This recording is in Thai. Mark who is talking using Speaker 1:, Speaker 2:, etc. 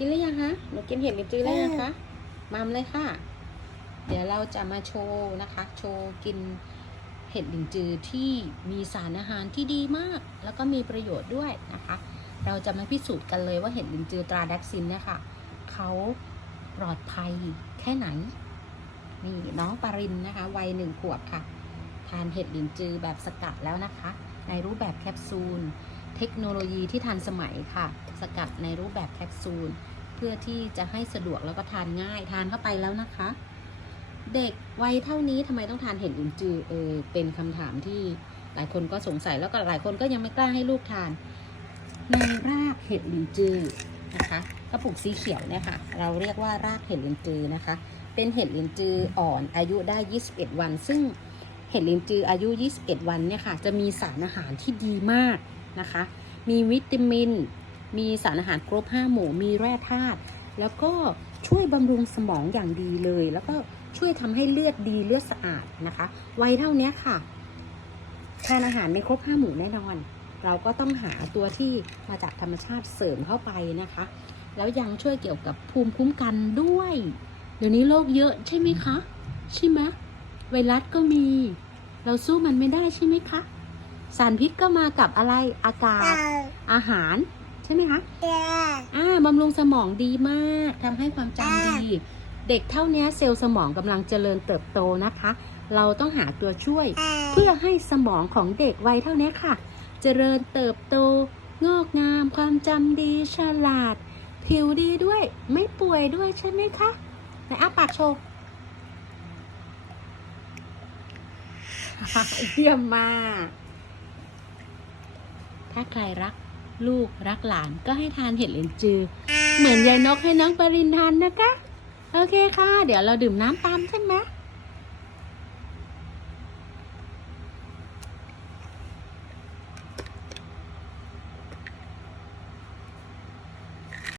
Speaker 1: กินหรือยังคะหนูกินเห็ดลินจือแล้วยังคะมัมเลยค่ะ เดี๋ยวเราจะมาโชว์นะคะ โชว์กินเห็ดลินจือที่มีสารอาหารที่ดีมาก แล้วก็มีประโยชน์ด้วยนะคะ เราจะมาพิสูจน์กันเลยว่าเห็ดลินจือตราดักซินเนี่ยค่ะเขาปลอดภัยแค่ไหน นี่น้องปารินนะคะ วัยหนึ่งขวบค่ะ ทานเห็ดลินจือแบบสกัดแล้วนะคะ ในรูปแบบแคปซูล เทคโนโลยีที่ทันสมัยค่ะ สกัดในรูปแบบแคปซูล เพื่อที่จะให้สะดวกแล้วก็ทานง่ายทานเข้าไปแล้วนะคะ เด็กวัยเท่านี้ทำไมต้องทานเห็ดลินจือเออเป็นคำถามที่หลายคนก็สงสัยแล้วก็หลายคนก็ยังไม่กล้าให้ลูกทาน ในรากเห็ดลินจือนะคะกระปุกสีเขียวเนี่ยค่ะ เราเรียกว่ารากเห็ดลินจือนะคะ เป็นเห็ดลินจืออ่อนอายุได้ 21 วัน ซึ่งเห็ดลินจืออายุ 21 วันเนี่ยค่ะ จะมีสารอาหารที่ดีมาก นะคะ มีวิตามิน มีสารอาหารครบ5หมู่ มีแร่ธาตุ แล้วก็ช่วยบำรุงสมองอย่างดีเลย แล้วก็ช่วยทำให้เลือดดีเลือดสะอาดนะคะวัยเท่านี้ค่ะ ทานอาหารไม่ครบ5หมู่แน่นอน เราก็ต้องหาตัวที่มาจากธรรมชาติเสริมเข้าไปนะคะ แล้วยังช่วยเกี่ยวกับภูมิคุ้มกันด้วย เดี๋ยวนี้โรคเยอะใช่ไหมคะ ใช่ไหมไวรัสก็มี เราสู้มันไม่ได้ใช่ไหมคะ สารพิษก็มากับอะไรอากาศ อาหาร ใช่ไหมคะอ่าบำรุงสมองดีมากทำให้ความจำดี เด็กเท่านี้เซลล์สมองกำลังเจริญเติบโตนะคะ เราต้องหาตัวช่วย เพื่อให้สมองของเด็กวัยเท่านี้ค่ะ เจริญเติบโต งอกงาม ความจำดี ฉลาด ผิวดีด้วย ไม่ป่วยด้วยใช่ไหมคะไหนอ้าปากโชว์เยี่ยมมาก ถ้าใครรักลูกรักหลานก็ให้ทานเห็ดเหลนจือ เหมือนยายนกให้น้องปรินทานนะคะ โอเคค่ะ เดี๋ยวเราดื่มน้ำตามใช่ไหม